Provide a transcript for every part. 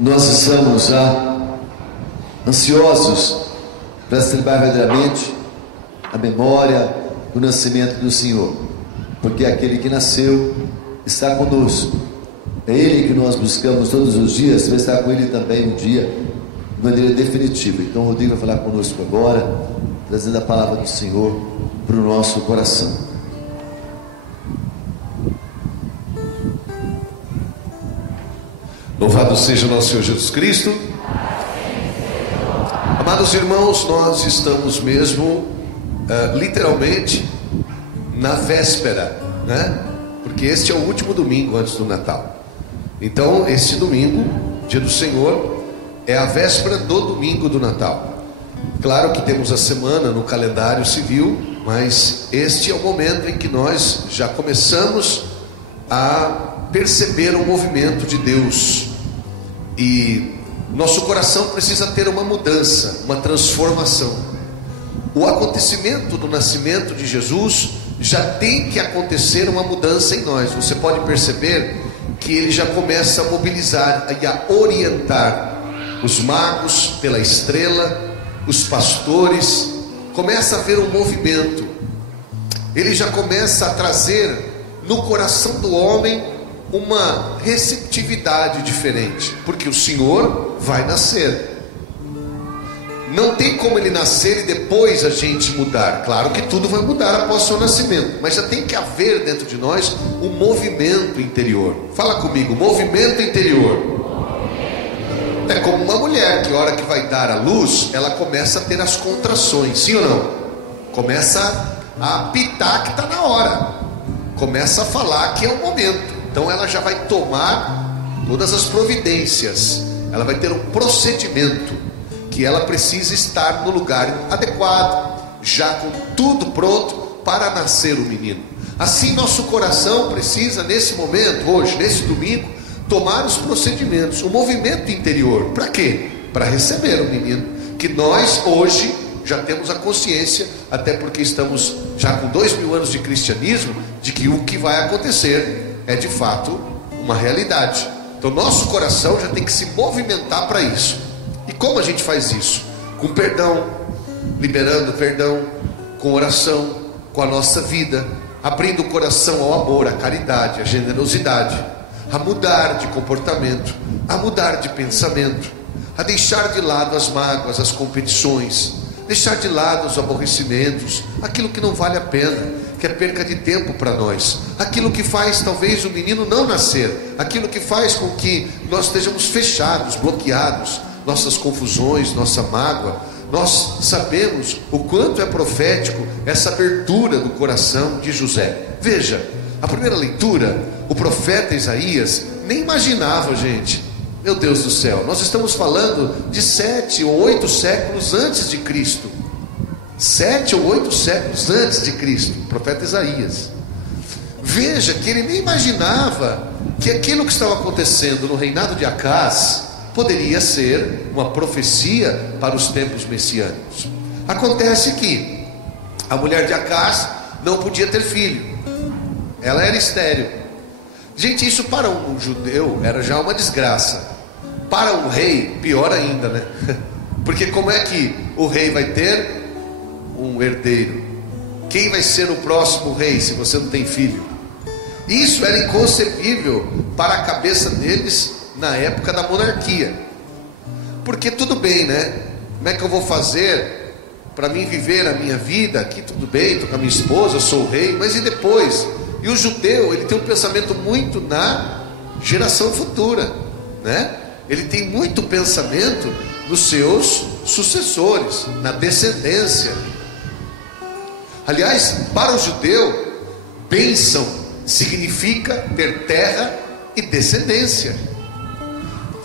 nós estamos já ansiosos para celebrar verdadeiramente a memória do nascimento do Senhor, porque aquele que nasceu está conosco. É Ele que nós buscamos todos os dias, vai estar com Ele também um dia, de maneira definitiva. Então o Rodrigo vai falar conosco agora, trazendo a palavra do Senhor para o nosso coração. Louvado seja o nosso Senhor Jesus Cristo. Amados irmãos, nós estamos mesmo literalmente na véspera, né? Porque este é o último domingo antes do Natal. Então este domingo, dia do Senhor, é a véspera do domingo do Natal. Claro que temos a semana no calendário civil, mas este é o momento em que nós já começamos a perceber o movimento de Deus. E nosso coração precisa ter uma mudança, uma transformação. O acontecimento do nascimento de Jesus já tem que acontecer uma mudança em nós. Você pode perceber que ele já começa a mobilizar e a orientar os magos pela estrela, os pastores. Começa a haver um movimento. Ele já começa a trazer no coração do homem uma receptividade diferente, porque o Senhor vai nascer. Não tem como ele nascer e depois a gente mudar. Claro que tudo vai mudar após o seu nascimento, mas já tem que haver dentro de nós um movimento interior. Fala comigo, movimento interior. É como uma mulher que a hora que vai dar à luz, ela começa a ter as contrações, sim ou não? Começa a apitar que está na hora, começa a falar que é o momento. Então ela já vai tomar todas as providências, ela vai ter um procedimento, que ela precisa estar no lugar adequado, já com tudo pronto para nascer o menino. Assim nosso coração precisa nesse momento, hoje, nesse domingo, tomar os procedimentos, o movimento interior. Para quê? Para receber o menino, que nós hoje já temos a consciência, até porque estamos já com 2000 anos de cristianismo, de que o que vai acontecer é de fato uma realidade. Então nosso coração já tem que se movimentar para isso. E como a gente faz isso? Com perdão, liberando perdão, com oração, com a nossa vida, abrindo o coração ao amor, à caridade, à generosidade, a mudar de comportamento, a mudar de pensamento, a deixar de lado as mágoas, as competições, deixar de lado os aborrecimentos, aquilo que não vale a pena, que é perca de tempo para nós, aquilo que faz talvez o menino não nascer, aquilo que faz com que nós estejamos fechados, bloqueados, nossas confusões, nossa mágoa. Nós sabemos o quanto é profético essa abertura do coração de José. Veja, a primeira leitura, o profeta Isaías nem imaginava, gente, meu Deus do céu, nós estamos falando de 7 ou 8 séculos antes de Cristo. 7 ou 8 séculos antes de Cristo, o profeta Isaías. Veja que ele nem imaginava que aquilo que estava acontecendo no reinado de Acás poderia ser uma profecia para os tempos messiânicos. Acontece que a mulher de Acás não podia ter filho, ela era estéril. Gente, isso para um judeu era já uma desgraça. Para um rei, pior ainda, né? Porque como é que o rei vai ter um herdeiro? Quem vai ser o próximo rei se você não tem filho? Isso era inconcebível para a cabeça deles na época da monarquia. Porque tudo bem, né? Como é que eu vou fazer para mim viver a minha vida? Aqui tudo bem, estou com a minha esposa, eu sou o rei, mas e depois? E o judeu, ele tem um pensamento muito na geração futura, né? Ele tem muito pensamento nos seus sucessores, na descendência. Aliás, para o judeu, bênção significa ter terra e descendência.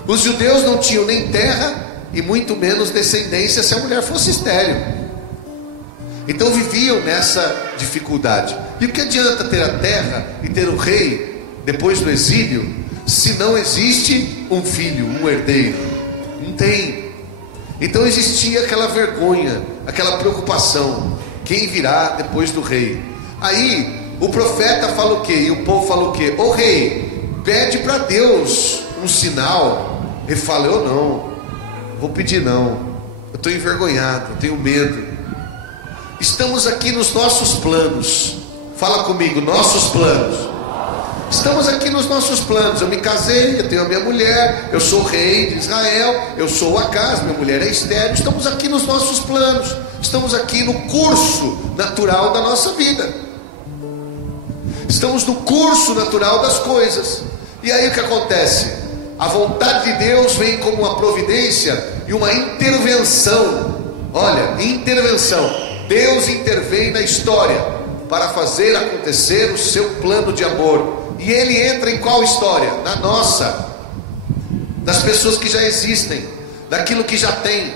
Os judeus não tinham nem terra e muito menos descendência se a mulher fosse estéril. Então viviam nessa dificuldade. E o que adianta ter a terra e ter o rei depois do exílio, se não existe um filho, um herdeiro? Não tem. Então existia aquela vergonha, aquela preocupação: quem virá depois do rei? Aí o profeta fala o quê? E o povo fala o quê? Ô rei, pede para Deus um sinal, Ele fala: eu não vou pedir não, eu estou envergonhado, eu tenho medo. Estamos aqui nos nossos planos. Fala comigo, nossos planos. Estamos aqui nos nossos planos. Eu me casei, eu tenho a minha mulher, eu sou rei de Israel, eu sou o Acaz, minha mulher é estéril. Estamos aqui nos nossos planos. Estamos aqui no curso natural da nossa vida. Estamos no curso natural das coisas. E aí o que acontece? A vontade de Deus vem como uma providência e uma intervenção. Olha, intervenção. Deus intervém na história para fazer acontecer o seu plano de amor. E Ele entra em qual história? Na nossa, das pessoas que já existem, daquilo que já tem.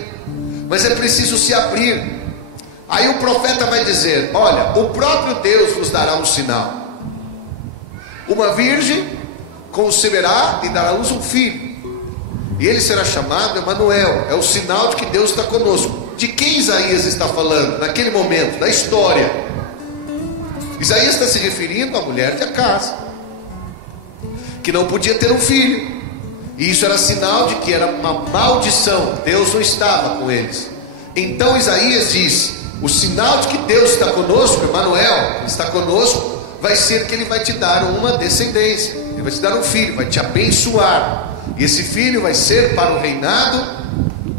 Mas é preciso se abrir. Aí o profeta vai dizer: olha, o próprio Deus vos dará um sinal. Uma virgem conceberá e dará à luz um filho, e ele será chamado Emanuel. É o sinal de que Deus está conosco. De quem Isaías está falando naquele momento, na história? Isaías está se referindo à mulher de Acaz, que não podia ter um filho, e isso era sinal de que era uma maldição. Deus não estava com eles. Então Isaías diz: o sinal de que Deus está conosco, Emanuel está conosco, vai ser que Ele vai te dar uma descendência. Ele vai te dar um filho, vai te abençoar. E esse filho vai ser para o reinado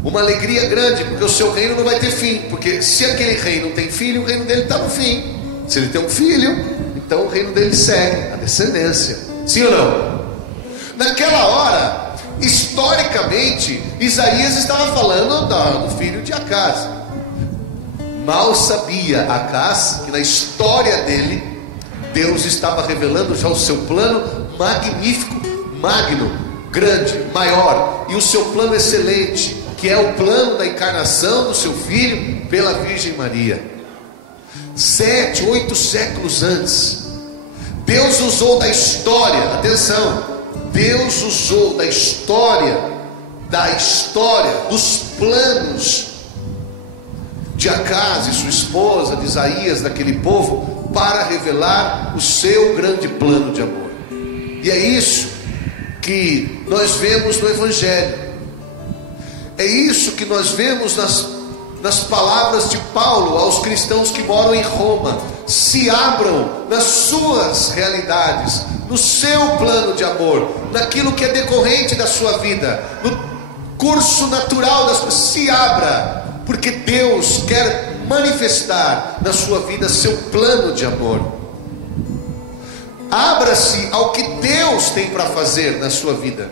uma alegria grande, porque o seu reino não vai ter fim. Porque se aquele rei não tem filho, o reino dele está no fim. Se ele tem um filho, então o reino dele segue, a descendência. Sim ou não? Naquela hora, historicamente, Isaías estava falando do filho de Acaz. Mal sabia Acaz que na história dele, Deus estava revelando já o seu plano magnífico, magno, grande, maior, e o seu plano excelente, que é o plano da encarnação do seu filho pela Virgem Maria. 7, 8 séculos antes, Deus usou da história, atenção, Deus usou da história, dos planos de Acaz e sua esposa, de Isaías, daquele povo, para revelar o seu grande plano de amor. E é isso que nós vemos no Evangelho. É isso que nós vemos nas palavras de Paulo aos cristãos que moram em Roma. Se abram nas suas realidades, no seu plano de amor, naquilo que é decorrente da sua vida, no curso natural das coisas. Se abra, porque Deus quer manifestar na sua vida seu plano de amor. Abra-se ao que Deus tem para fazer na sua vida.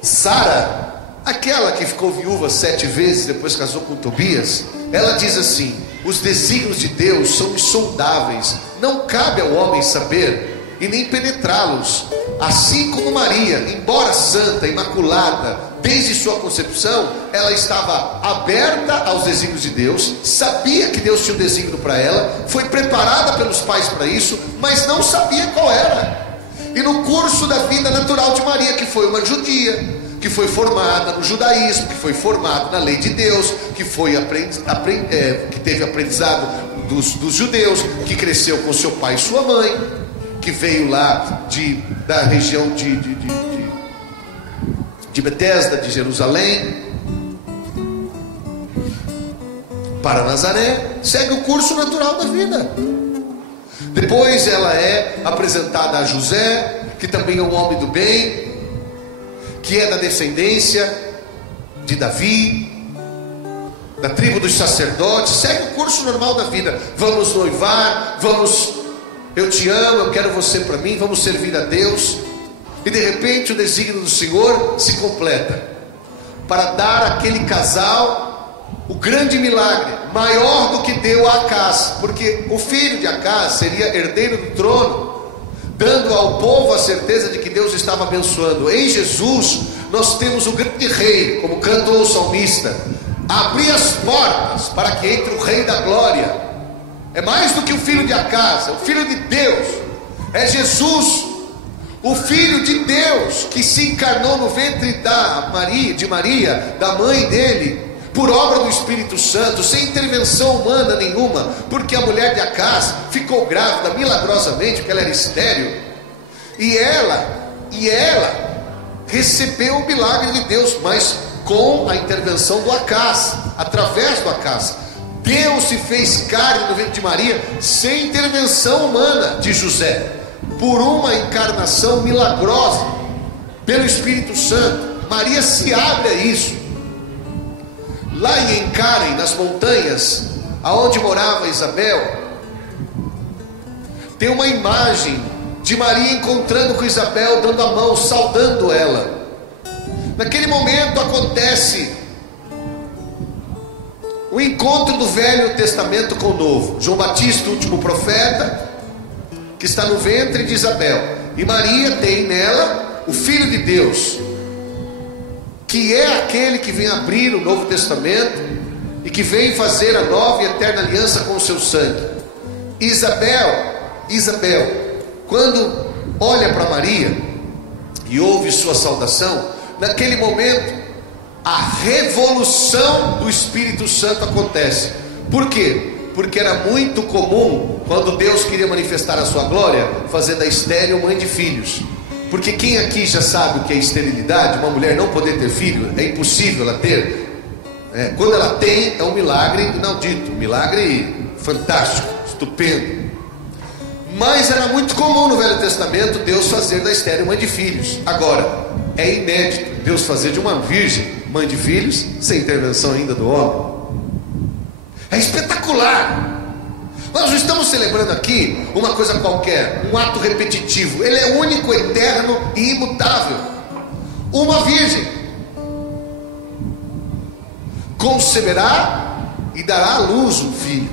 Sara, aquela que ficou viúva 7 vezes, depois casou com Tobias, ela diz assim: os desígnios de Deus são insondáveis, não cabe ao homem saber e nem penetrá-los. Assim como Maria, embora santa, imaculada, desde sua concepção, ela estava aberta aos desígnios de Deus, sabia que Deus tinha um desígnio para ela, foi preparada pelos pais para isso, mas não sabia qual era. E no curso da vida natural de Maria, que foi uma judia, que foi formada no judaísmo, que foi formada na lei de Deus, que teve aprendizado dos judeus, que cresceu com seu pai e sua mãe, que veio lá da região de Betesda, de Jerusalém, para Nazaré, segue o curso natural da vida. Depois ela é apresentada a José, que também é um homem do bem, que é da descendência de Davi, da tribo dos sacerdotes. Segue o curso normal da vida. Vamos noivar, eu te amo, eu quero você para mim, vamos servir a Deus. E de repente o desígnio do Senhor se completa, para dar àquele casal o grande milagre, maior do que deu a Acaz, porque o filho de Acaz seria herdeiro do trono, dando ao povo a certeza de que Deus estava abençoando. Em Jesus nós temos o grande rei, como cantou o salmista: abri as portas para que entre o rei da glória. É mais do que o filho de Acaz, é o filho de Deus, é Jesus, o filho de Deus, que se encarnou no ventre de Maria, da mãe dele, por obra do Espírito Santo, sem intervenção humana nenhuma, porque a mulher de Acaz ficou grávida milagrosamente, porque ela era estéril, e ela recebeu o milagre de Deus, mas com a intervenção do Acaz, através do Acaz. Deus se fez carne no ventre de Maria, sem intervenção humana de José, por uma encarnação milagrosa, pelo Espírito Santo. Maria se abre a isso. Lá em Encárem, nas montanhas, aonde morava Isabel, tem uma imagem de Maria encontrando com Isabel, dando a mão, saudando ela. Naquele momento acontece o encontro do Velho Testamento com o Novo. João Batista, o último profeta, que está no ventre de Isabel, e Maria tem nela o Filho de Deus, que é aquele que vem abrir o Novo Testamento e que vem fazer a nova e eterna aliança com o seu sangue. Isabel, quando olha para Maria e ouve sua saudação, naquele momento a revolução do Espírito Santo acontece. Por quê? Porque era muito comum, quando Deus queria manifestar a sua glória, fazer da estéril mãe de filhos. Porque quem aqui já sabe o que é esterilidade? Uma mulher não poder ter filho, é impossível ela ter. Quando ela tem, é um milagre inaudito, um milagre fantástico, estupendo. Mas era muito comum no Velho Testamento Deus fazer da estéril mãe de filhos. Agora, é inédito Deus fazer de uma virgem mãe de filhos, sem intervenção ainda do homem. É espetacular. Nós não estamos celebrando aqui uma coisa qualquer, um ato repetitivo. Ele é único, eterno e imutável. Uma virgem conceberá e dará à luz um filho.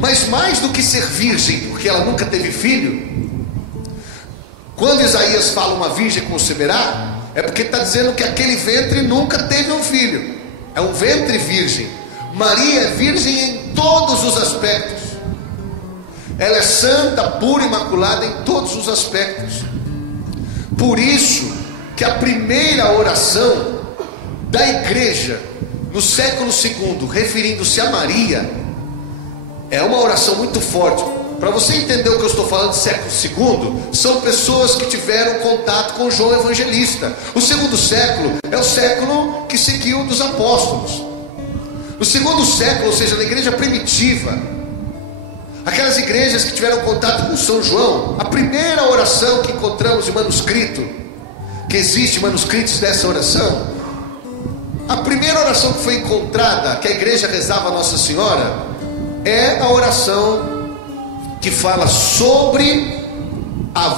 Mas mais do que ser virgem, porque ela nunca teve filho, quando Isaías fala uma virgem conceberá, é porque está dizendo que aquele ventre nunca teve um filho. É um ventre virgem. Maria é virgem em todos os aspectos. Ela é santa, pura, imaculada em todos os aspectos. Por isso que a primeira oração da igreja no século II, referindo-se a Maria, é uma oração muito forte. Para você entender o que eu estou falando de século II, são pessoas que tiveram contato com João Evangelista. O segundo século é o século que seguiu dos apóstolos. No segundo século, ou seja, na igreja primitiva, aquelas igrejas que tiveram contato com São João, a primeira oração que encontramos em manuscrito, que existe manuscritos dessa oração, a primeira oração que foi encontrada, que a igreja rezava a Nossa Senhora, é a oração que fala sob a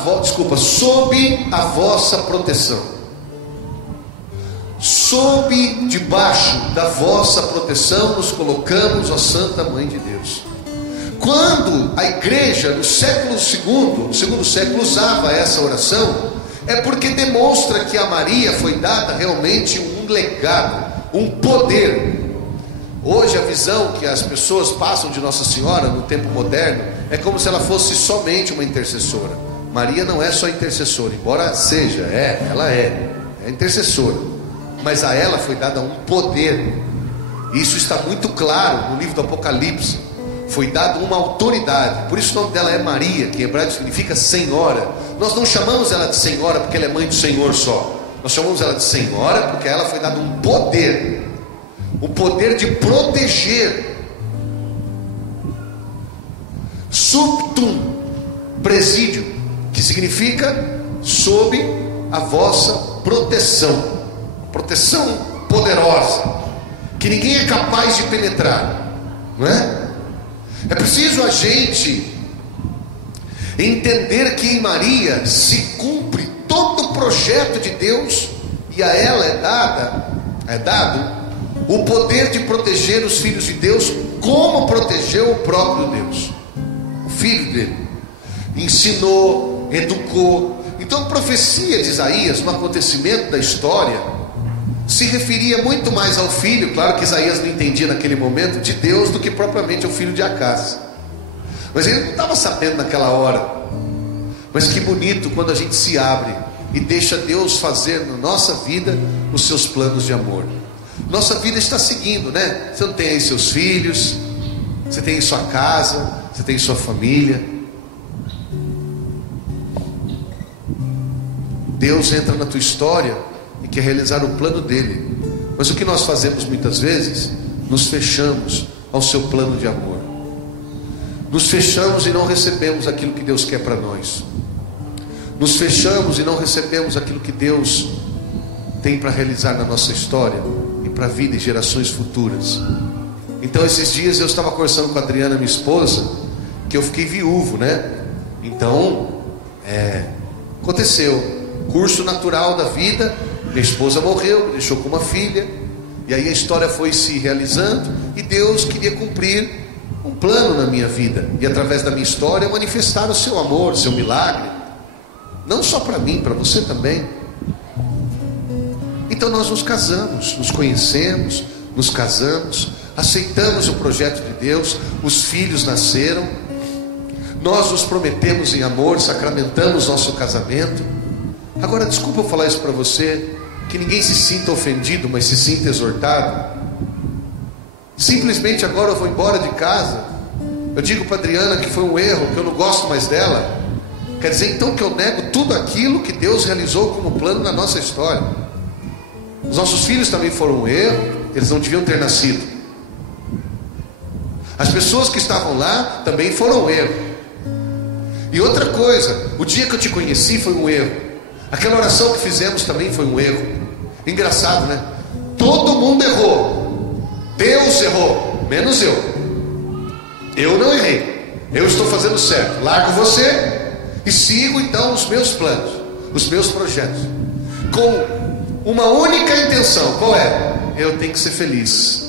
vossa proteção. Sob, debaixo da vossa proteção nos colocamos, ó Santa Mãe de Deus. Quando a igreja no século II, segundo século, usava essa oração, é porque demonstra que a Maria foi dada realmente um legado, um poder. Hoje a visão que as pessoas passam de Nossa Senhora no tempo moderno é como se ela fosse somente uma intercessora. Maria não é só intercessora, embora seja, ela é intercessora, mas a ela foi dada um poder. Isso está muito claro no livro do Apocalipse. Foi dada uma autoridade, por isso o nome dela é Maria, que em hebraico significa Senhora. Nós não chamamos ela de Senhora porque ela é mãe do Senhor só. Nós chamamos ela de Senhora porque a ela foi dado um poder, o poder de proteger. Subtum, presídio, que significa sob a vossa proteção. Proteção poderosa, que ninguém é capaz de penetrar, não é? É preciso a gente entender que em Maria se cumpre todo o projeto de Deus, e a ela é dado o poder de proteger os filhos de Deus, como protegeu o próprio Deus. O filho dele ensinou, educou. Então a profecia de Isaías, no acontecimento da história, se referia muito mais ao filho, claro que Isaías não entendia naquele momento, de Deus, do que propriamente ao filho de Acaz. Mas ele não estava sabendo naquela hora. Mas que bonito quando a gente se abre e deixa Deus fazer na nossa vida os seus planos de amor. Nossa vida está seguindo, né? Você não tem aí seus filhos, você tem sua casa, você tem sua família. Deus entra na tua história e quer realizar o plano dele. Mas o que nós fazemos muitas vezes? Nos fechamos ao seu plano de amor. Nos fechamos e não recebemos aquilo que Deus quer para nós. Nos fechamos e não recebemos aquilo que Deus tem para realizar na nossa história e para a vida e gerações futuras. Então esses dias eu estava conversando com a Adriana, minha esposa, que eu fiquei viúvo, né? Então aconteceu, curso natural da vida, minha esposa morreu, me deixou com uma filha, e aí a história foi se realizando, e Deus queria cumprir um plano na minha vida, e através da minha história manifestar o seu amor, o seu milagre, não só para mim, para você também. Então nós nos casamos, nos conhecemos, nos casamos, aceitamos o projeto de Deus, os filhos nasceram, nós nos prometemos em amor, sacramentamos nosso casamento. Agora, desculpa eu falar isso para você, que ninguém se sinta ofendido, mas se sinta exortado. Simplesmente agora eu vou embora de casa, eu digo para Adriana que foi um erro, que eu não gosto mais dela. Quer dizer então que eu nego tudo aquilo que Deus realizou como plano na nossa história. Os nossos filhos também foram um erro, eles não deviam ter nascido. As pessoas que estavam lá também foram um erro. E outra coisa, o dia que eu te conheci foi um erro. Aquela oração que fizemos também foi um erro. Engraçado, né? Todo mundo errou. Deus errou, menos eu. Eu não errei. Eu estou fazendo certo. Largo você e sigo então os meus planos, os meus projetos, com uma única intenção. Qual é? Eu tenho que ser feliz.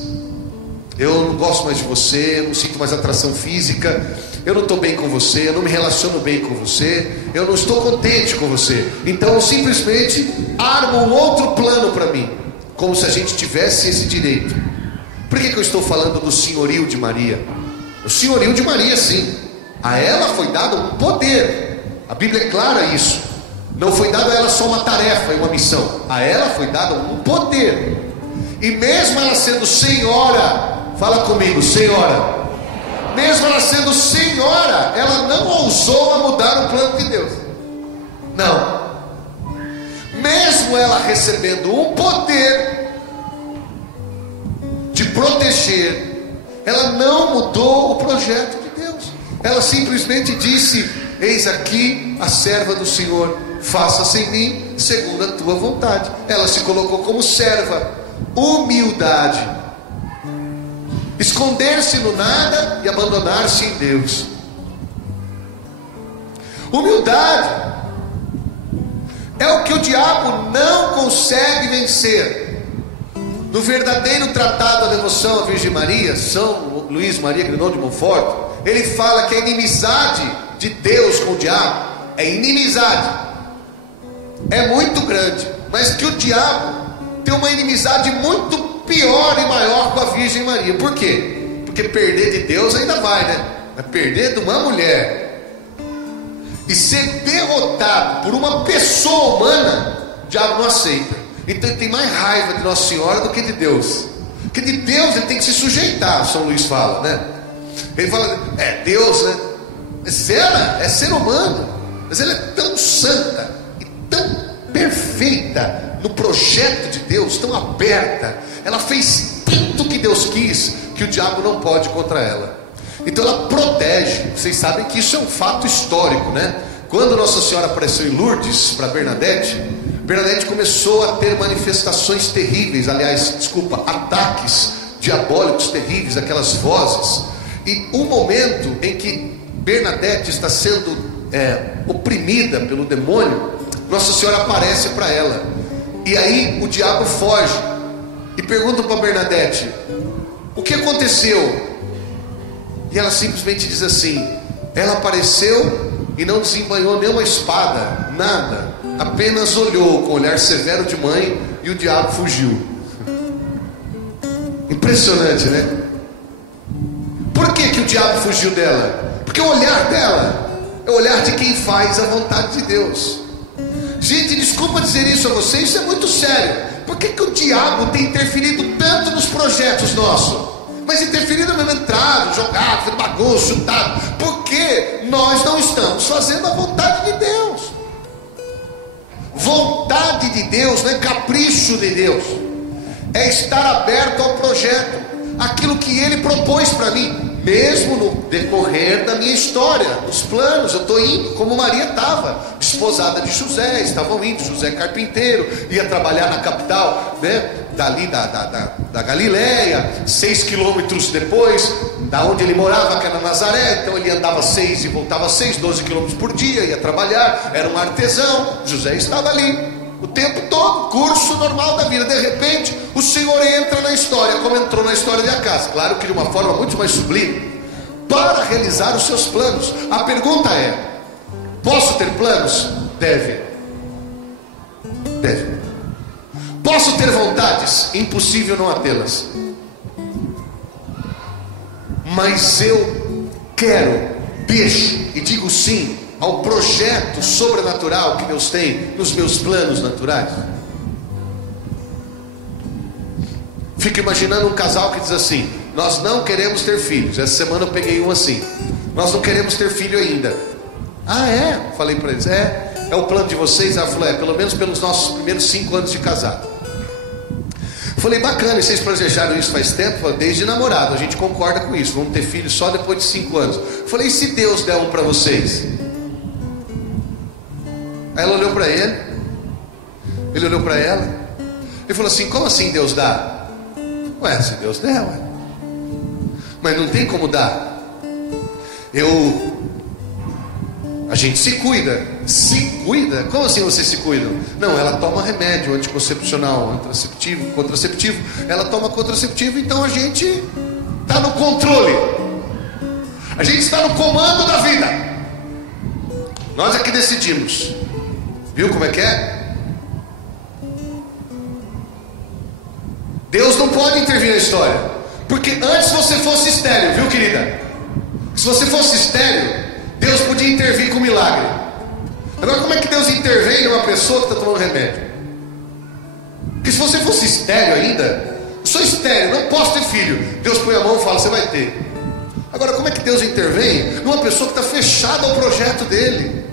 Eu não gosto mais de você, eu não sinto mais atração física, eu não estou bem com você, eu não me relaciono bem com você, eu não estou contente com você. Então eu simplesmente armo um outro plano para mim, como se a gente tivesse esse direito. Por que eu estou falando do senhorio de Maria? O senhorio de Maria, sim, a ela foi dado um poder. A Bíblia é clara isso. Não foi dado a ela só uma tarefa e uma missão, a ela foi dado um poder. E mesmo ela sendo senhora, fala comigo, senhora, mesmo ela sendo senhora, ela não ousou a mudar o plano de Deus. Não. Mesmo ela recebendo um poder de proteger, ela não mudou o projeto de Deus. Ela simplesmente disse: eis aqui a serva do Senhor, faça-se em mim segundo a tua vontade. Ela se colocou como serva. Humildade, esconder-se no nada e abandonar-se em Deus. Humildade é o que o diabo não consegue vencer. No verdadeiro tratado da devoção à Virgem Maria, São Luís Maria Grignon de Montfort, ele fala que a inimizade de Deus com o diabo é inimizade, é muito grande, mas que o diabo tem uma inimizade muito pior e maior com a Virgem Maria. Por quê? Porque perder de Deus ainda vai, né? Mas perder de uma mulher e ser derrotado por uma pessoa humana, o diabo não aceita. Então ele tem mais raiva de Nossa Senhora do que de Deus. Porque de Deus ele tem que se sujeitar, São Luís fala, né? Ele fala, Deus, né? É ser humano, mas ele é tão santa e tão perfeita no projeto de Deus, tão aberta, ela fez tanto que Deus quis, que o diabo não pode contra ela. Então ela protege. Vocês sabem que isso é um fato histórico, né? Quando Nossa Senhora apareceu em Lourdes para Bernadette, Bernadette começou a ter manifestações terríveis, ataques diabólicos terríveis, aquelas vozes. E um momento em que Bernadette está sendo oprimida pelo demônio, Nossa Senhora aparece para ela. E aí o diabo foge e pergunta para Bernadette: o que aconteceu? E ela simplesmente diz assim: ela apareceu e não desembanhou nenhuma espada, nada, apenas olhou com olhar severo de mãe, e o diabo fugiu. Impressionante, né? Por que o diabo fugiu dela? Porque o olhar dela é o olhar de quem faz a vontade de Deus. Gente, desculpa dizer isso a vocês, isso é muito sério. Por que o diabo tem interferido tanto nos projetos nossos? Mas interferido mesmo, entrado, jogado, feito bagunça, chutado. Porque nós não estamos fazendo a vontade de Deus. vontade de Deus, não é capricho de Deus, é estar aberto ao projeto, aquilo que Ele propôs para mim, mesmo no decorrer da minha história, os planos. Eu estou indo como Maria estava, desposada de José, estavam indo, José carpinteiro, ia trabalhar na capital, né, dali da Galileia, 6 quilômetros depois, da onde ele morava, que era Nazaré. Então ele andava 6 e voltava 6, 12 quilômetros por dia, ia trabalhar, era um artesão. José estava ali o tempo todo, curso normal da vida. De repente o Senhor entra na história, como entrou na história de Acás, claro que de uma forma muito mais sublime, para realizar os seus planos. A pergunta é: posso ter planos? Deve. Posso ter vontades? Impossível não tê-las. Mas eu quero, deixo e digo sim ao projeto sobrenatural que Deus tem nos meus planos naturais. Fico imaginando um casal que diz assim: nós não queremos ter filhos. Essa semana eu peguei um assim: nós não queremos ter filho ainda. Ah, é? Falei para eles: é o plano de vocês? Ela falou: é, pelo menos pelos nossos primeiros 5 anos de casado. Falei: bacana, e vocês planejaram isso faz tempo? Falei: desde namorado, a gente concorda com isso, vamos ter filho só depois de 5 anos. Falei: e se Deus der um para vocês? Aí ela olhou para ele, ele olhou para ela, ele falou assim: como assim Deus dá? Ué, se Deus der, ué. Mas não tem como dar. A gente se cuida. Se cuida? Como assim você se cuida? Não, ela toma remédio anticoncepcional, contraceptivo. Ela toma contraceptivo, então a gente está no controle. A gente está no comando da vida. Nós é que decidimos. Viu como é que é? Deus não pode intervir na história, porque antes você fosse estéril, viu, querida? Se você fosse estéril, Deus podia intervir com milagre. Agora, como é que Deus intervém numa pessoa que está tomando remédio? Porque se você fosse estéril ainda, eu sou estéril, não posso ter filho. Deus põe a mão e fala: você vai ter. Agora, como é que Deus intervém numa pessoa que está fechada ao projeto dele?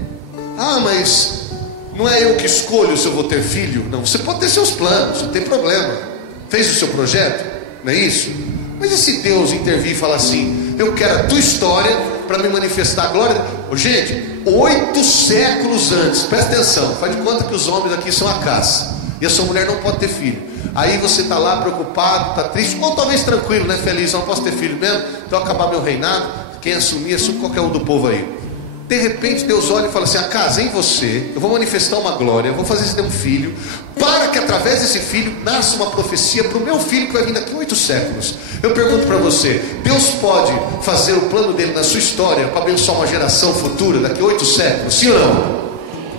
Ah, mas não é eu que escolho se eu vou ter filho. Não, você pode ter seus planos, não tem problema. Fez o seu projeto, não é isso? Mas e se Deus intervir e falar assim: eu quero a tua história para me manifestar a glória? Gente, 8 séculos antes, presta atenção, faz de conta que os homens aqui são a caça, e a sua mulher não pode ter filho. Aí você está lá preocupado, está triste, ou talvez tranquilo, né? Feliz, eu não posso ter filho mesmo, então acabar meu reinado, quem assumir, assume qualquer um do povo aí. De repente Deus olha e fala assim: Acás, em você eu vou manifestar uma glória, eu vou fazer você ter um filho, para que através desse filho nasça uma profecia para o meu filho que vai vir daqui a 8 séculos. Eu pergunto para você: Deus pode fazer o plano dele na sua história para abençoar uma geração futura daqui a 8 séculos? Sim ou não?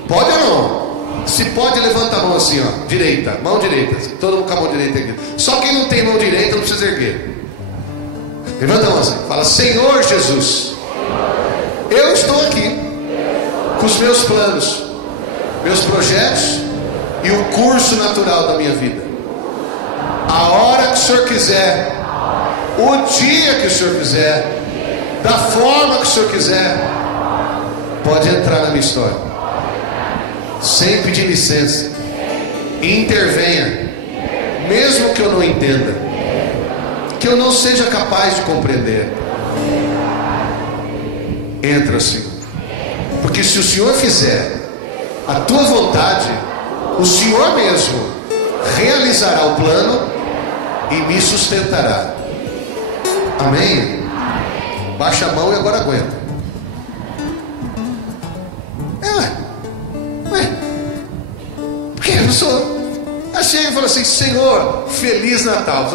Pode ou não? Se pode, levanta a mão assim, ó, direita, mão direita, todo mundo com a mão direita aqui. Só quem não tem mão direita não precisa erguer. Levanta a mão assim, fala: Senhor Jesus, eu estou aqui com os meus planos, meus projetos e o curso natural da minha vida. A hora que o Senhor quiser, o dia que o Senhor quiser, da forma que o Senhor quiser, pode entrar na minha história, sem pedir licença. Intervenha, mesmo que eu não entenda, que eu não seja capaz de compreender. Entra, Senhor, porque se o Senhor fizer a tua vontade, o Senhor mesmo realizará o plano e me sustentará. Amém? Baixa a mão e agora aguenta. Porque a pessoa chega e fala assim: Senhor, Feliz Natal.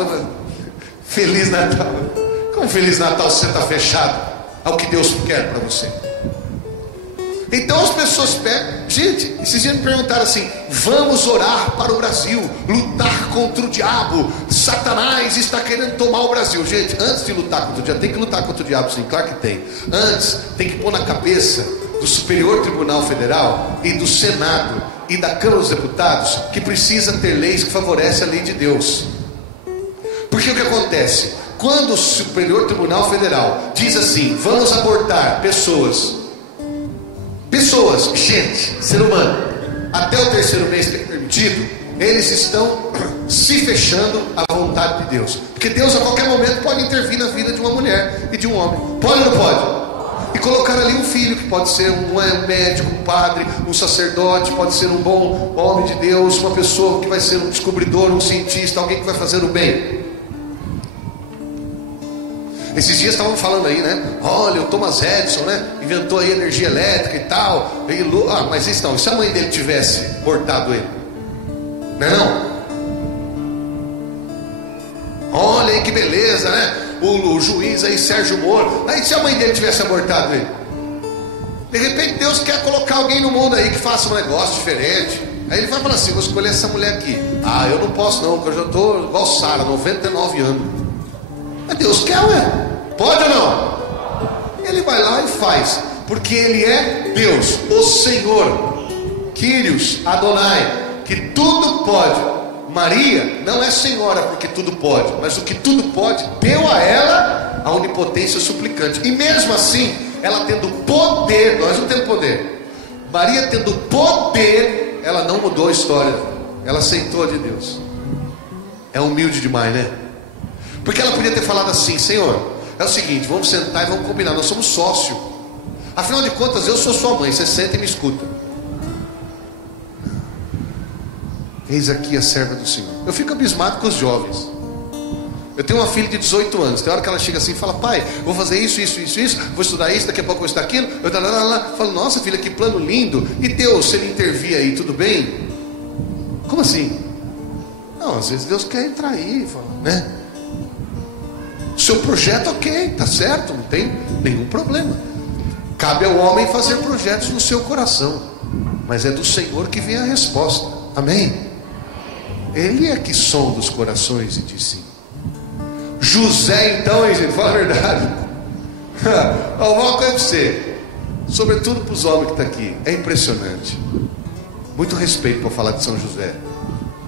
Feliz Natal. Como Feliz Natal se você está fechado ao que Deus quer para você? Então as pessoas pegam. Gente, esses dias me perguntaram assim: vamos orar para o Brasil, lutar contra o diabo, Satanás está querendo tomar o Brasil. Gente, antes de lutar contra o diabo, tem que lutar contra o diabo, sim, claro que tem. Antes, tem que pôr na cabeça do Superior Tribunal Federal e do Senado e da Câmara dos Deputados que precisa ter leis que favorecem a lei de Deus. Porque o que acontece? Quando o Superior Tribunal Federal diz assim: vamos abortar pessoas, gente, ser humano, até o terceiro mês que é permitido, eles estão se fechando à vontade de Deus. Porque Deus a qualquer momento pode intervir na vida de uma mulher e de um homem. Pode ou não pode? E colocar ali um filho que pode ser um médico, um padre, um sacerdote, pode ser um bom homem de Deus, uma pessoa que vai ser um descobridor, um cientista, alguém que vai fazer o bem. Esses dias estavam falando aí, né? Olha, o Thomas Edison, né? Inventou aí energia elétrica e tal. Mas isso não, e se a mãe dele tivesse abortado ele? Não. Olha aí que beleza, né? O juiz aí, Sérgio Moro. Aí se a mãe dele tivesse abortado ele? De repente Deus quer colocar alguém no mundo aí que faça um negócio diferente. Aí ele vai falar assim: vou escolher essa mulher aqui. Eu não posso não, porque eu já estou igual Sara, 99 anos. Mas Deus quer, ué? Pode ou não? Ele vai lá e faz, porque Ele é Deus, o Senhor, Kyrios, Adonai, que tudo pode. Maria não é senhora porque tudo pode, mas o que tudo pode deu a ela a onipotência suplicante. E mesmo assim, ela tendo poder, nós não temos poder. Maria tendo poder, ela não mudou a história, ela aceitou de Deus. É humilde demais, né? Porque ela podia ter falado assim: Senhor, é o seguinte, vamos sentar e vamos combinar, nós somos sócios. Afinal de contas, eu sou sua mãe, você senta e me escuta. Eis aqui a serva do Senhor. Eu fico abismado com os jovens. Eu tenho uma filha de 18 anos. Tem hora que ela chega assim e fala: pai, vou fazer isso, vou estudar isso, daqui a pouco vou estudar aquilo. Eu falo: nossa filha, que plano lindo. E Deus, se Ele intervir aí, tudo bem? Como assim? Não, às vezes Deus quer entrar aí, né? Seu projeto, ok, tá certo, não tem nenhum problema. Cabe ao homem fazer projetos no seu coração, mas é do Senhor que vem a resposta. Amém? Ele é que sonda os corações e diz sim. José, então, hein, gente, fala a verdade. Uma coisa para você, sobretudo para os homens que estão aqui, é impressionante. Muito respeito para falar de São José.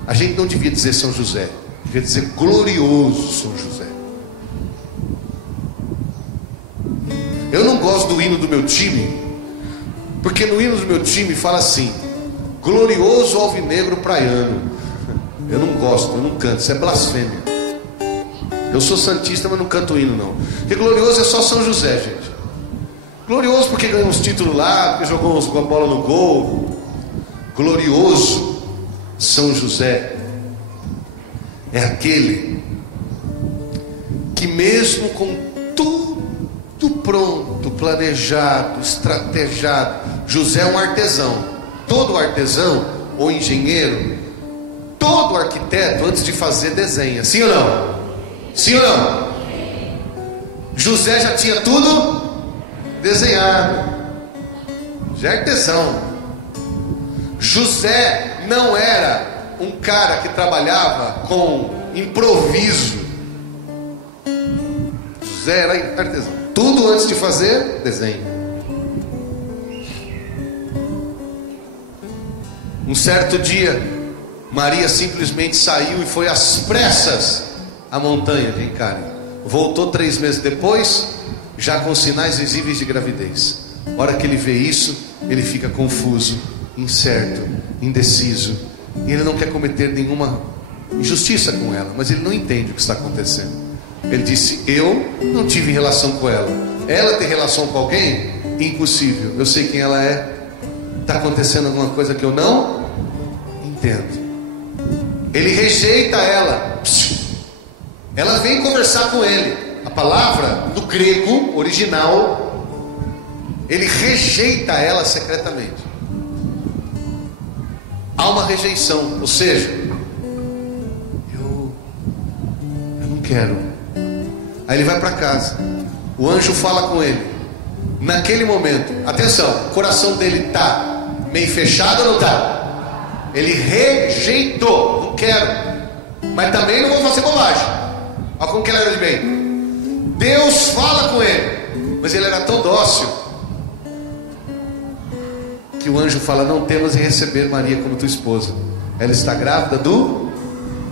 A gente não devia dizer São José, devia dizer glorioso São José. Eu não gosto do hino do meu time, porque no hino do meu time fala assim: glorioso alvinegro praiano. Eu não gosto, eu não canto, isso é blasfêmia. Eu sou santista, mas não canto hino não. Porque glorioso é só São José, gente. Glorioso porque ganhou uns títulos lá, porque jogou uma bola no gol. Glorioso São José é aquele que mesmo com tudo pronto, planejado, estrategado. José é um artesão. Todo artesão ou engenheiro, todo arquiteto, antes de fazer, desenha. Sim ou não? Sim ou não? José já tinha tudo desenhado. Já é artesão. José não era um cara que trabalhava com improviso. José era artesão. Tudo antes de fazer, desenho. Um certo dia, Maria simplesmente saiu e foi às pressas à montanha de Encare. Voltou 3 meses depois, já com sinais visíveis de gravidez. A hora que ele vê isso, ele fica confuso, incerto, indeciso. E ele não quer cometer nenhuma injustiça com ela, mas ele não entende o que está acontecendo. Ele disse: eu não tive relação com ela. Ela tem relação com alguém? Impossível. Eu sei quem ela é. Está acontecendo alguma coisa que eu não entendo. Ele rejeita ela. Ela vem conversar com ele. A palavra do grego original, ele rejeita ela secretamente. Há uma rejeição, ou seja, eu não quero. Aí ele vai para casa. O anjo fala com ele. Naquele momento, atenção, o coração dele está meio fechado ou não está? Ele rejeitou. Não quero, mas também não vou fazer bobagem. Olha como que ele era de bem. Deus fala com ele, mas ele era tão dócil que o anjo fala: não temas em receber Maria como tua esposa. Ela está grávida do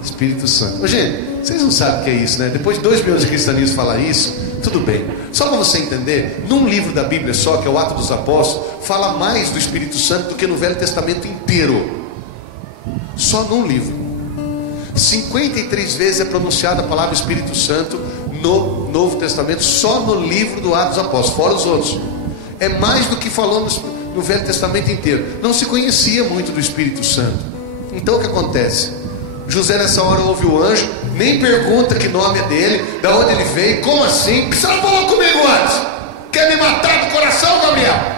Espírito Santo. Ô, gente, vocês não sabem o que é isso, né? Depois de 2 mil anos de cristianismo falar isso, tudo bem. Só para você entender, num livro da Bíblia só, que é o Atos dos Apóstolos, fala mais do Espírito Santo do que no Velho Testamento inteiro. inteiro, só num livro. 53 vezes é pronunciada a palavra Espírito Santo no Novo Testamento, só no livro do Atos dos Apóstolos, fora os outros. É mais do que falou no Velho Testamento inteiro. Não se conhecia muito do Espírito Santo. Então o que acontece? José nessa hora ouve o anjo, nem pergunta que nome é dele, da onde ele veio, como assim? Você não falou comigo antes? Quer me matar do coração, Gabriel?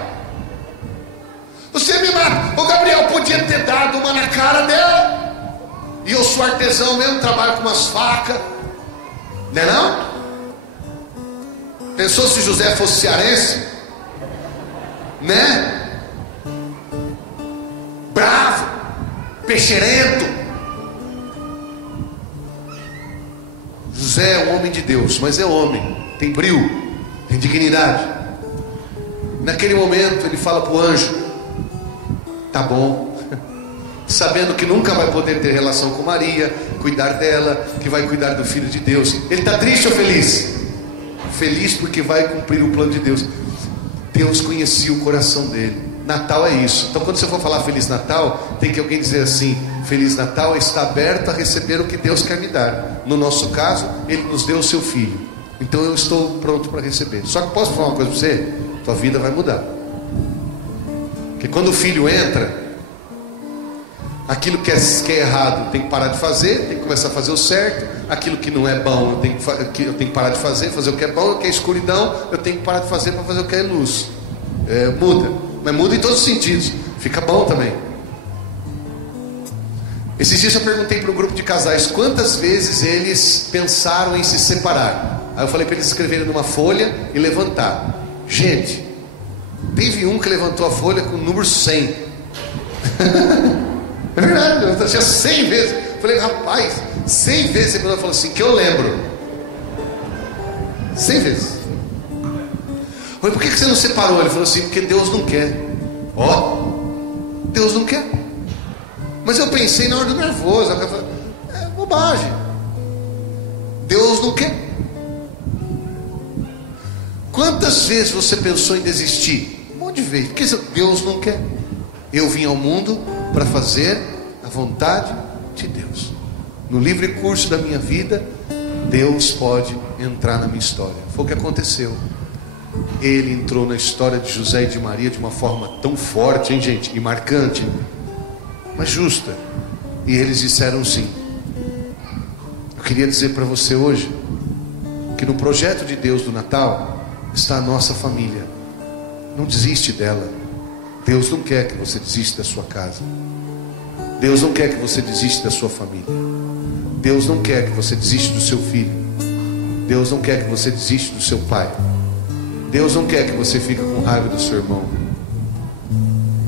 Você me mata. O Gabriel podia ter dado uma na cara dela. E eu sou artesão mesmo, trabalho com umas facas. Não é não? Pensou se José fosse cearense? Né? Bravo, peixerento. José é um homem de Deus, mas é homem, tem brio, tem dignidade. Naquele momento ele fala para o anjo: tá bom, sabendo que nunca vai poder ter relação com Maria, cuidar dela, que vai cuidar do Filho de Deus. Ele está triste ou feliz? Feliz porque vai cumprir o plano de Deus. Deus conhecia o coração dele. Natal é isso. Então quando você for falar Feliz Natal, tem que alguém dizer assim: Feliz Natal está aberto a receber o que Deus quer me dar. No nosso caso, Ele nos deu o seu Filho. Então eu estou pronto para receber. Só que posso falar uma coisa para você? Tua vida vai mudar. Porque quando o Filho entra, aquilo que é errado tem que parar de fazer, tem que começar a fazer o certo. Aquilo que não é bom eu tenho que parar de fazer o que é bom. O que é escuridão eu tenho que parar de fazer para fazer o que é luz. Muda, mas muda em todos os sentidos. Fica bom também. Esses dias eu perguntei para um grupo de casais quantas vezes eles pensaram em se separar. Aí eu falei para eles escreverem numa folha e levantar. Gente, teve um que levantou a folha com o número 100. É verdade, eu tinha 100 vezes. Eu falei: rapaz, 100 vezes. Ele falou assim: que eu lembro. 100 vezes. Eu falei: por que você não separou? Ele falou assim: porque Deus não quer. Deus não quer. Mas eu pensei na hora do nervoso. Eu falei: é bobagem. Deus não quer. Quantas vezes você pensou em desistir? Um monte de vezes. Porque Deus não quer. Eu vim ao mundo para fazer a vontade de Deus. No livre curso da minha vida, Deus pode entrar na minha história. Foi o que aconteceu. Ele entrou na história de José e de Maria de uma forma tão forte, hein, gente? E marcante, mas justa. E eles disseram sim. Eu queria dizer para você hoje que no projeto de Deus do Natal está a nossa família. Não desiste dela. Deus não quer que você desista da sua casa. Deus não quer que você desista da sua família. Deus não quer que você desista do seu filho. Deus não quer que você desista do seu pai. Deus não quer que você fique com raiva do seu irmão.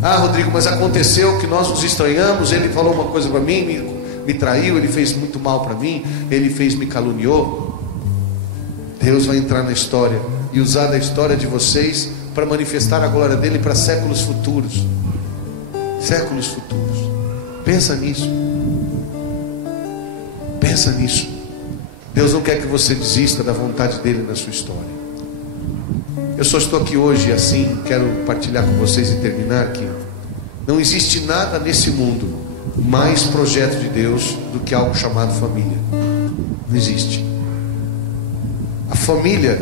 Ah, Rodrigo, mas aconteceu que nós nos estranhamos. Ele falou uma coisa para mim, me traiu, ele fez muito mal para mim, me caluniou. Deus vai entrar na história e usar da história de vocês para manifestar a glória dele para séculos futuros. Séculos futuros. Pensa nisso. Pensa nisso. Deus não quer que você desista da vontade dele na sua história. Eu só estou aqui hoje assim, quero partilhar com vocês e terminar aqui. Não existe nada nesse mundo mais projeto de Deus do que algo chamado família. Não existe. A família,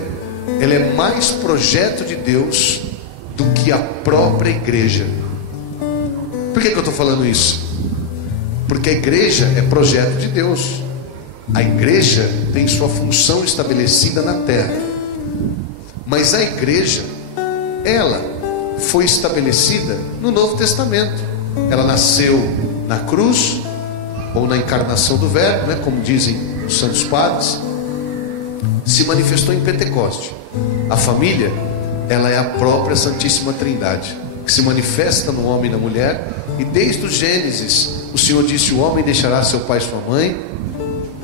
ela é mais projeto de Deus do que a própria igreja. Por que eu estou falando isso? Porque a igreja é projeto de Deus. A igreja tem sua função estabelecida na terra. Mas a igreja, ela foi estabelecida no Novo Testamento. Ela nasceu na cruz, ou na encarnação do Verbo, né, como dizem os santos padres. Se manifestou em Pentecoste. A família, ela é a própria Santíssima Trindade, que se manifesta no homem e na mulher. E desde o Gênesis, o Senhor disse: o homem deixará seu pai e sua mãe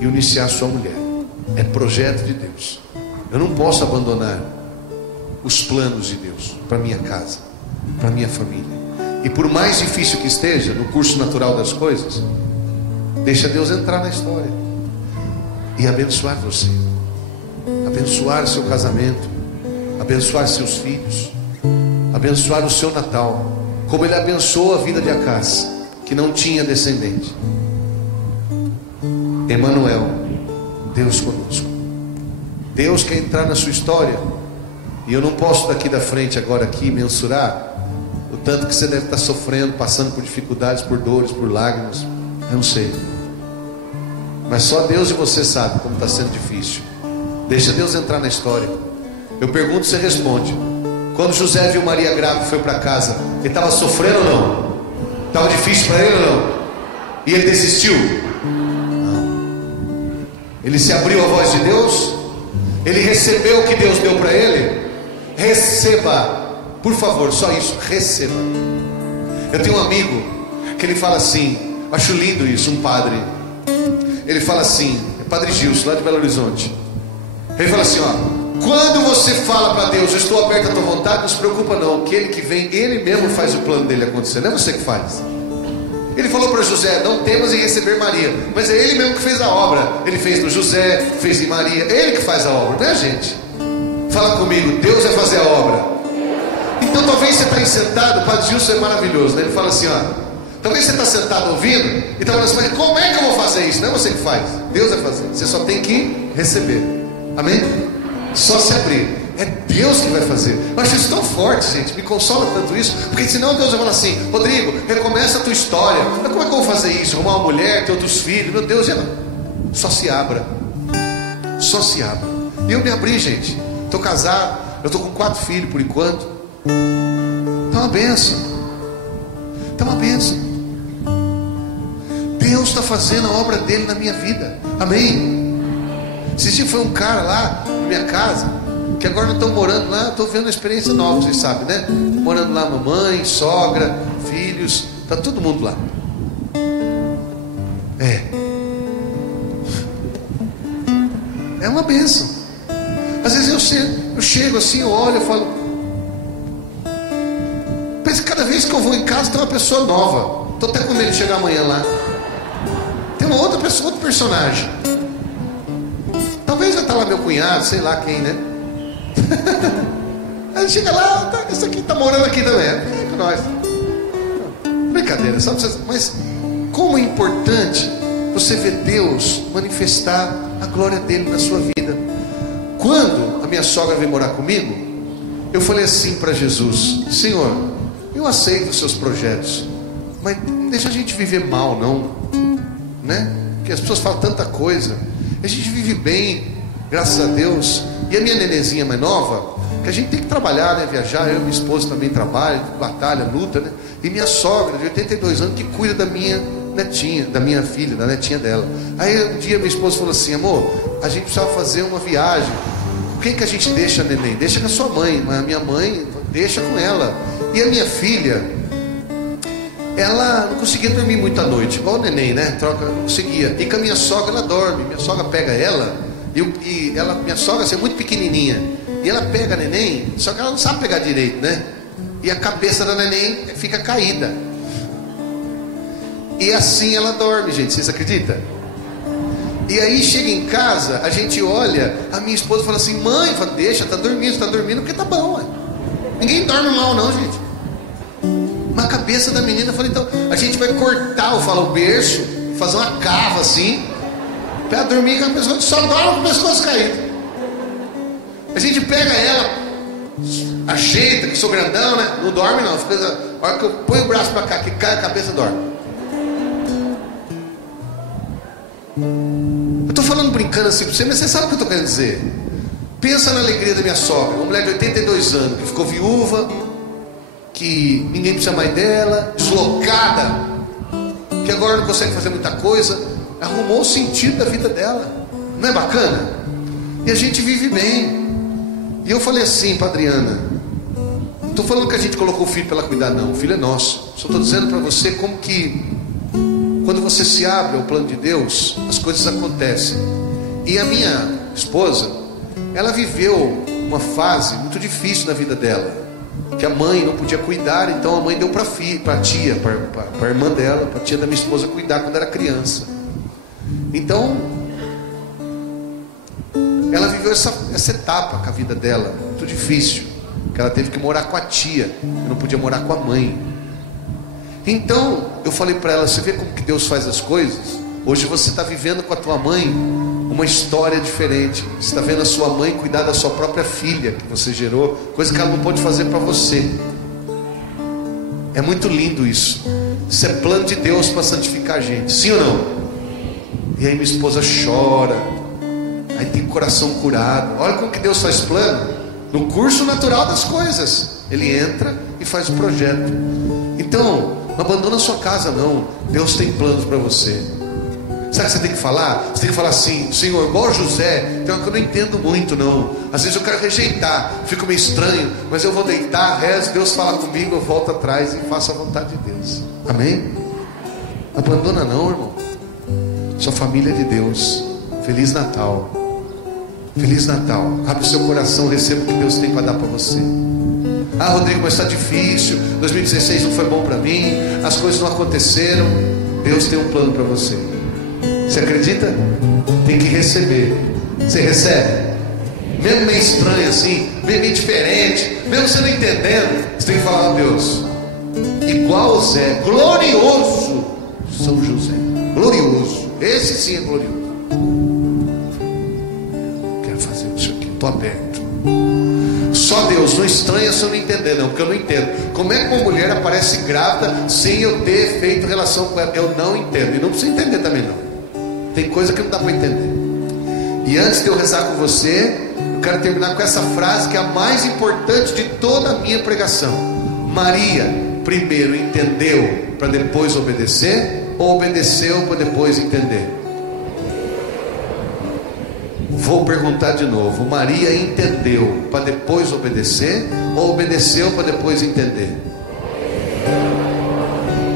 e unir-se-á à sua mulher. É projeto de Deus. Eu não posso abandonar os planos de Deus para minha casa, para minha família. E por mais difícil que esteja no curso natural das coisas, deixa Deus entrar na história e abençoar você, abençoar seu casamento, abençoar seus filhos, abençoar o seu Natal, como Ele abençoou a vida de Acás. que não tinha descendente. Emanuel, Deus conosco. Deus quer entrar na sua história. E eu não posso daqui da frente agora aqui mensurar o tanto que você deve estar sofrendo, passando por dificuldades, por dores, por lágrimas. Eu não sei. Mas só Deus e você sabe como está sendo difícil. Deixa Deus entrar na história. Eu pergunto, você responde. Quando José viu Maria grávida e foi para casa, ele estava sofrendo ou não? Estava difícil para ele ou não? E ele desistiu? Não. Ele se abriu à voz de Deus? Ele recebeu o que Deus deu para ele? Receba, por favor, só isso, receba. Eu tenho um amigo que ele fala assim, acho lindo isso, um padre. Ele fala assim, é Padre Gilson, lá de Belo Horizonte. Ele fala assim, ó, quando você fala para Deus, eu estou aberto à tua vontade, não se preocupa não, que ele que vem, ele mesmo faz o plano dele acontecer, não é você que faz. Ele falou para José, não temas em receber Maria, mas é ele mesmo que fez a obra. Ele fez no José, fez em Maria, é ele que faz a obra, não é a gente. Fala comigo, Deus vai fazer a obra. Então talvez você está aí sentado, o Padre Gilson é maravilhoso, né? Ele fala assim, ó, talvez você está sentado ouvindo e está falando assim, mas como é que eu vou fazer isso? Não é você que faz, Deus vai fazer, você só tem que receber. Amém? Só se abrir. É Deus que vai fazer. Eu acho isso tão forte, gente. Me consola tanto isso. Porque senão Deus vai falar assim, Rodrigo, recomeça a tua história. Mas como é que eu vou fazer isso? Arrumar uma mulher, ter outros filhos. Meu Deus, só se abra. Só se abra. E eu me abri, gente. Estou casado. Eu estou com 4 filhos por enquanto. Está uma bênção. Está uma bênção. Deus está fazendo a obra dele na minha vida. Amém? Esse dia foi um cara lá na minha casa, que agora não estão morando lá, estou vendo uma experiência nova, vocês sabem, né? Morando lá, mamãe, sogra, filhos, está todo mundo lá. É uma bênção. Às vezes eu chego assim, eu olho, eu falo, penso que cada vez que eu vou em casa tem uma pessoa nova. Estou até com medo de chegar amanhã lá. Tem uma outra pessoa, outro personagem. Talvez vai estar lá meu cunhado, sei lá quem, né? Aí chega lá, tá, esse aqui tá morando aqui também, é com nós. Brincadeira, só pra vocês. Mas como é importante você ver Deus manifestar a glória dele na sua vida. Quando a minha sogra veio morar comigo, eu falei assim para Jesus, Senhor, eu aceito os seus projetos, mas não deixa a gente viver mal não, né? Porque as pessoas falam tanta coisa. A gente vive bem, graças a Deus. E a minha nenenzinha mais nova, que a gente tem que trabalhar, né? Viajar, eu e minha esposa também trabalham, batalha, luta, né? E minha sogra, de 82 anos, que cuida da minha netinha, da minha filha, da netinha dela. Aí um dia minha esposa falou assim, amor, a gente precisava fazer uma viagem. Quem que a gente deixa, neném? Deixa com a sua mãe. Mas a minha mãe, deixa com ela. E a minha filha, ela não conseguia dormir muito à noite, igual o neném, né? Troca, não conseguia. E com a minha sogra, ela dorme. Minha sogra pega ela, e ela, minha sogra assim, é muito pequenininha. E ela pega a neném, só que ela não sabe pegar direito, né? E a cabeça da neném fica caída. E assim ela dorme, gente. Vocês acreditam? E aí chega em casa, a gente olha, a minha esposa fala assim, mãe, fala, deixa, tá dormindo porque tá bom, ué. Ninguém dorme mal não, gente. Mas a cabeça da menina, eu falei, então, a gente vai cortar, eu falo, o berço, fazer uma cava assim, para dormir com a pessoa, só dorme com o pescoço caído. A gente pega ela, ajeita, que sou grandão, né? Não dorme não, a hora que eu ponho o braço para cá, que cai a cabeça, dorme. Eu estou falando brincando assim para você, mas você sabe o que eu estou querendo dizer. Pensa na alegria da minha sogra, uma mulher de 82 anos, que ficou viúva, que ninguém precisa mais dela, deslocada, que agora não consegue fazer muita coisa, arrumou o sentido da vida dela. Não é bacana? E a gente vive bem. E eu falei assim para Adriana, não estou falando que a gente colocou o filho para ela cuidar não, o filho é nosso. Só estou dizendo para você como que quando você se abre ao plano de Deus, as coisas acontecem. E a minha esposa, ela viveu uma fase muito difícil na vida dela, que a mãe não podia cuidar, então a mãe deu para a tia, para a irmã dela, para a tia da minha esposa cuidar quando era criança. Então ela viveu essa etapa com a vida dela, muito difícil, que ela teve que morar com a tia, não podia morar com a mãe. Então eu falei para ela, você vê como que Deus faz as coisas? Hoje você está vivendo com a tua mãe uma história diferente. Você está vendo a sua mãe cuidar da sua própria filha que você gerou, coisa que ela não pode fazer para você. É muito lindo isso. Isso é plano de Deus para santificar a gente, sim ou não? E aí minha esposa chora, aí tem o coração curado. Olha como que Deus faz plano. No curso natural das coisas, Ele entra e faz o projeto. Então, não abandona a sua casa não. Deus tem planos para você. Sabe o que você tem que falar? Você tem que falar assim: Senhor, igual José, tem uma que eu não entendo muito não. Às vezes eu quero rejeitar, fico meio estranho, mas eu vou deitar, rezo, Deus fala comigo, eu volto atrás e faço a vontade de Deus. Amém? Não abandona não, irmão. Sua família é de Deus. Feliz Natal. Feliz Natal. Abre o seu coração, receba o que Deus tem para dar para você. Ah, Rodrigo, mas está difícil, 2016 não foi bom para mim, as coisas não aconteceram. Deus tem um plano para você. Você acredita? Tem que receber. Você recebe? Mesmo meio estranho assim, meio diferente, mesmo você não entendendo, você tem que falar: Deus, igual Zé, glorioso São José, glorioso, esse sim é glorioso. Quero fazer isso aqui, estou aberto. Só Deus, não estranha se eu não entender não, porque eu não entendo. Como é que uma mulher aparece grávida sem eu ter feito relação com ela? Eu não entendo, e não precisa entender também não. Tem coisa que não dá para entender. E antes de eu rezar com você, eu quero terminar com essa frase que é a mais importante de toda a minha pregação. Maria primeiro entendeu para depois obedecer, ou obedeceu para depois entender? Vou perguntar de novo. Maria entendeu para depois obedecer, ou obedeceu para depois entender?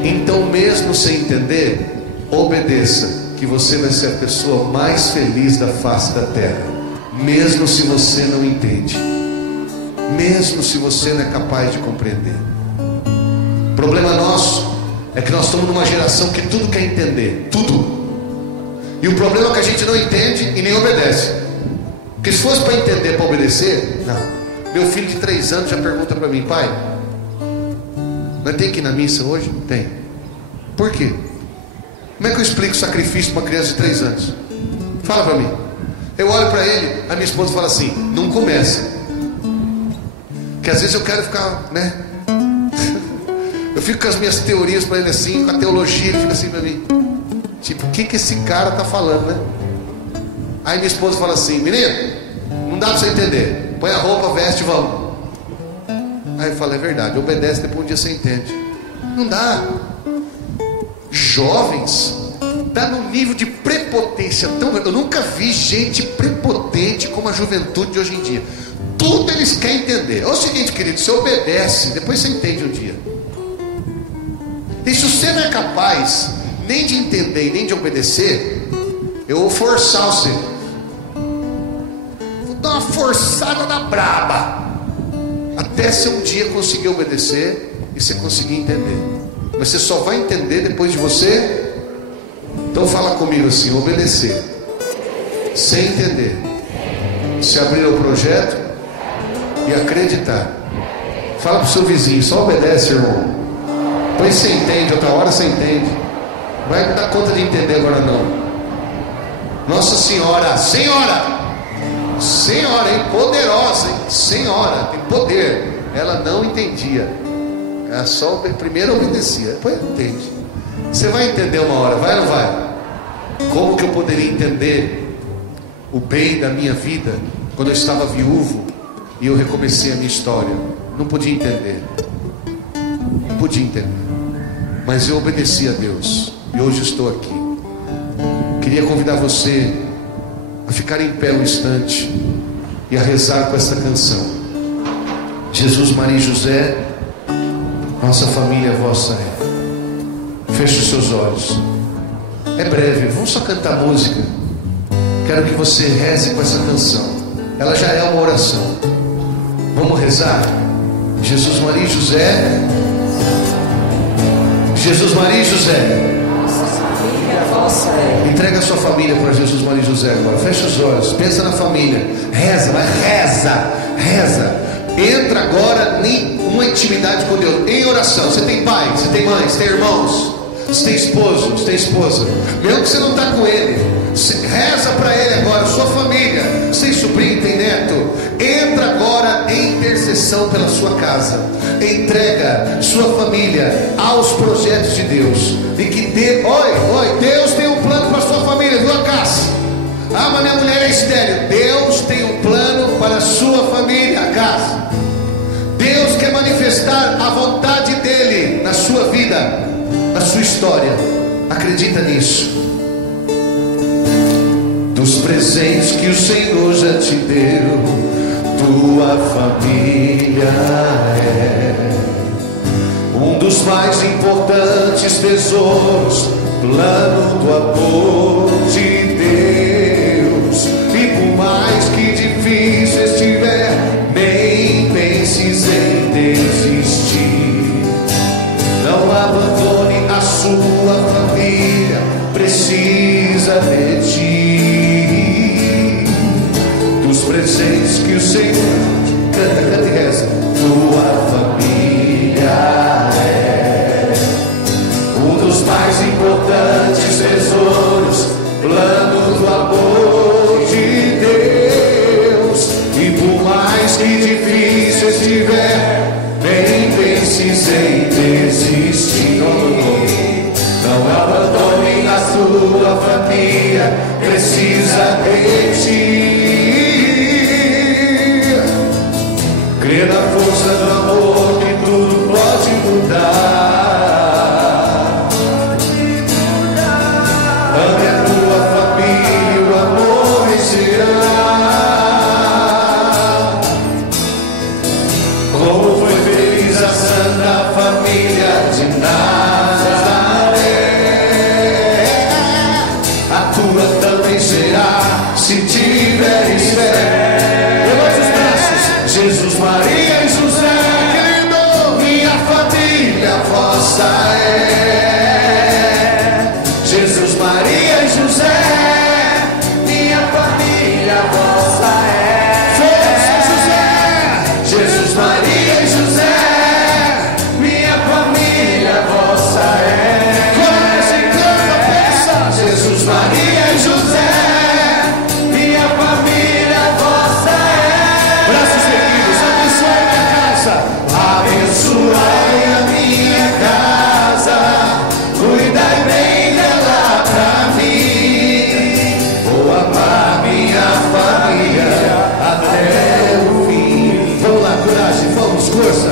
Então, mesmo sem entender, obedeça, que você vai ser a pessoa mais feliz da face da terra. Mesmo se você não entende, mesmo se você não é capaz de compreender. O problema nosso é que nós estamos numa geração que tudo quer entender, tudo. E o problema é que a gente não entende e nem obedece. Porque se fosse para entender, para obedecer, não. Meu filho de 3 anos já pergunta para mim: pai, nós tem que ir na missa hoje? Tem. Por quê? Como é que eu explico sacrifício para uma criança de 3 anos? Fala para mim. Eu olho para ele, a minha esposa fala assim: não começa. Que às vezes eu quero ficar, né? Eu fico com as minhas teorias para ele assim, com a teologia, ele fica assim para mim, tipo, o que esse cara tá falando, né? Aí minha esposa fala assim: menino, não dá para você entender, põe a roupa, veste e vamos. Aí eu falo: é verdade, obedece, depois um dia você entende. Não dá. Jovens, está num nível de prepotência tão grande. Eu nunca vi gente prepotente como a juventude de hoje em dia. Tudo eles querem entender. É o seguinte, querido, você obedece, depois você entende um dia. E se você não é capaz nem de entender e nem de obedecer, eu vou forçar você. Vou dar uma forçada na braba, até você um dia conseguir obedecer e você conseguir entender. Mas você só vai entender depois de você. Então fala comigo assim: obedecer sem entender, se abrir ao projeto e acreditar. Fala para o seu vizinho: só obedece, irmão. Depois você entende, outra hora você entende. Não vai dar conta de entender agora não. Nossa Senhora, Senhora, Senhora, hein? Poderosa, hein? Senhora, tem poder. Ela não entendia. Ela só primeiro obedecia, depois entende. Você vai entender uma hora, vai ou não vai? Como que eu poderia entender o bem da minha vida quando eu estava viúvo e eu recomecei a minha história? Não podia entender. Não podia entender. Mas eu obedeci a Deus e hoje estou aqui. Queria convidar você a ficar em pé um instante e a rezar com essa canção. Jesus, Maria e José, nossa família vossa é. Feche os seus olhos. É breve, vamos só cantar música. Quero que você reze com essa canção. Ela já é uma oração. Vamos rezar? Jesus, Maria e José. Jesus, Maria e José. Nossa família vossa é. Entrega a sua família para Jesus, Maria e José agora. Fecha os olhos, pensa na família. Reza, mas reza, reza. Entra agora em uma intimidade com Deus, em oração. Você tem pai, você tem mãe, você tem irmãos. Você tem esposo, você tem esposa, mesmo que você não está com ele, reza para ele agora. Sua família, você tem sobrinho, tem neto, entra agora em intercessão pela sua casa. Entrega sua família aos projetos de Deus. E que Deus tem um plano para a sua família, viu, Acácio? Ah, mas minha mulher é estéril. Deus tem um plano para a sua família, Acácio. Deus quer manifestar a vontade dele na sua vida, na sua história. Acredita nisso. Dos presentes que o Senhor já te deu, tua família é um dos mais importantes tesouros, plano do amor de Deus. E por mais que difícil estiver, nem penses em desistir. Não abandone a sua família, precisa de ti. Dos presentes que o Senhor canta e reza, tua família é um dos mais importantes tesouros, plano do amor de Deus. E por mais que difícil estiver, nem penses em desistir. Não abandone a sua família, precisa de ti. Crê na força do amor que tudo pode mudar. Ame a tua família, o amor vencerá. Como foi feliz a santa família de Nazaré, a tua também será, se tiveres fé. Levante os braços. Jesus, Maria e José, querido, minha família vossa é. Jesus, Maria e José, minha família vossa é. Força, José. Jesus, Maria e José, minha família vossa é. Coragem, canta, peça. Jesus, Maria e José, minha família vossa é. Braços erguidos, abençoe a minha casa. Abençoai a minha casa, cuidai bem dela pra mim. Vou amar minha família até o fim. Vamos lá, coragem, vamos, força.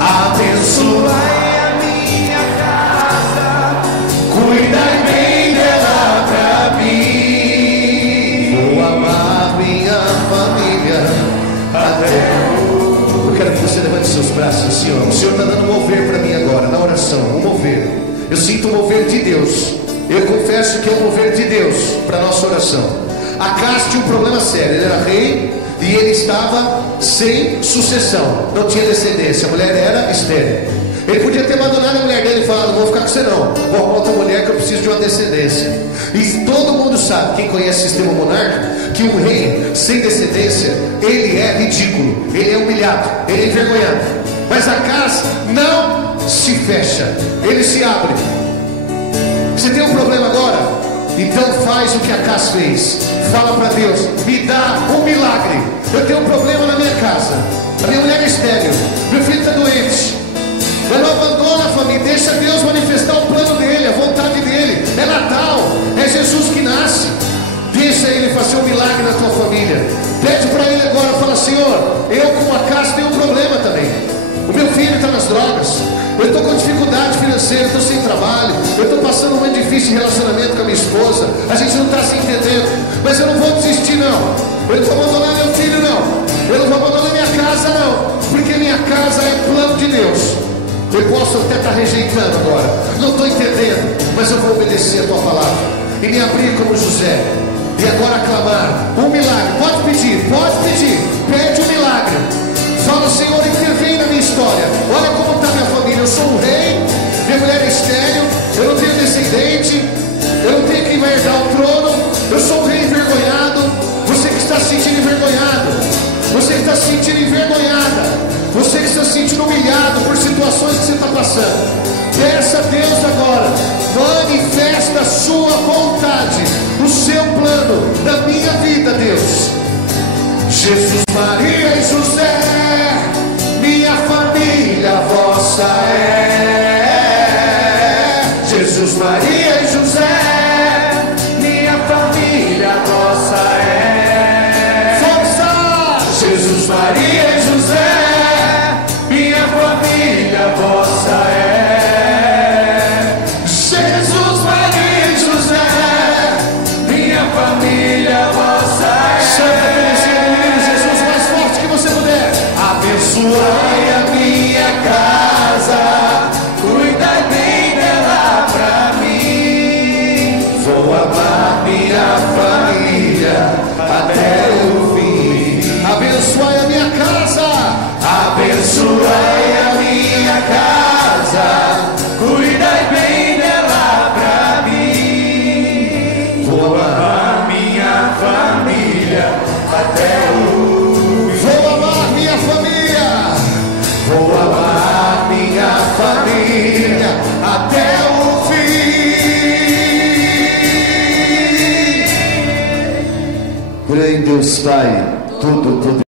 Abençoai a minha casa, cuidai bem dela pra mim. Vou amar minha família até o... Eu quero que você levante seus braços assim, ó. O Senhor está dando um mover para mim agora, na oração, um mover. Eu sinto um mover de Deus. Eu confesso que é um mover de Deus para a nossa oração. Acácio tinha um problema sério. Ele era rei e ele estava sem sucessão, não tinha descendência, a mulher era estéril. Ele podia ter abandonado a mulher dele e falado: não vou ficar com você não, vou arrumar outra mulher que eu preciso de uma descendência. E todo mundo sabe, quem conhece o sistema monárquico, que um rei sem descendência, ele é ridículo, ele é humilhado, ele é envergonhado. Mas Acácio não se fecha, ele se abre. Você tem um problema agora? Então faz o que Acácio fez. Fala para Deus: me dá um milagre. Eu tenho um problema na minha casa, a minha mulher é estéril, meu filho está doente. Mas não abandona a família, deixa Deus manifestar o plano dele, a vontade dele. É Natal, é Jesus que nasce. Deixa ele fazer um milagre na tua família. Pede para ele agora, fala: Senhor, eu como Acácio tenho um problema também. O meu filho está nas drogas, eu estou com dificuldade financeira, estou sem trabalho, eu estou passando um momento difícil de relacionamento com a minha esposa, a gente não está se entendendo, mas eu não vou desistir não, eu não vou abandonar meu filho não, eu não vou abandonar minha casa não, porque minha casa é plano de Deus. Eu posso até estar rejeitando agora, não estou entendendo, mas eu vou obedecer a tua palavra e me abrir como José, e agora clamar um milagre. Pode pedir, pede um milagre. Fala: Senhor, intervém na minha história. Olha como está minha família. Eu sou um rei, minha mulher é estéril, eu não tenho descendente, eu não tenho quem vai herdar o trono, eu sou um rei envergonhado. Você que está se sentindo envergonhado, você que está se sentindo envergonhada, você que está se sentindo humilhado por situações que você está passando, peça a Deus agora, manifesta a sua vontade, o seu plano na minha vida, Deus. Jesus, Maria e José, minha família vossa é. Jesus, Maria e José, minha família vossa é. Força! Jesus, Maria e José, minha família vossa é. Jesus, Maria e José, minha família vossa é. Jesus, mais forte que você puder. Abençoai a minha casa, cuidai bem dela pra mim. Vou amar minha família até o fim. Abençoai a minha casa, abençoai a minha casa, cuidai bem dela pra mim. Vou amar minha família até o fim. Vou amar minha família, vou amar minha família até o fim. Creio em Deus Pai, todo poderoso.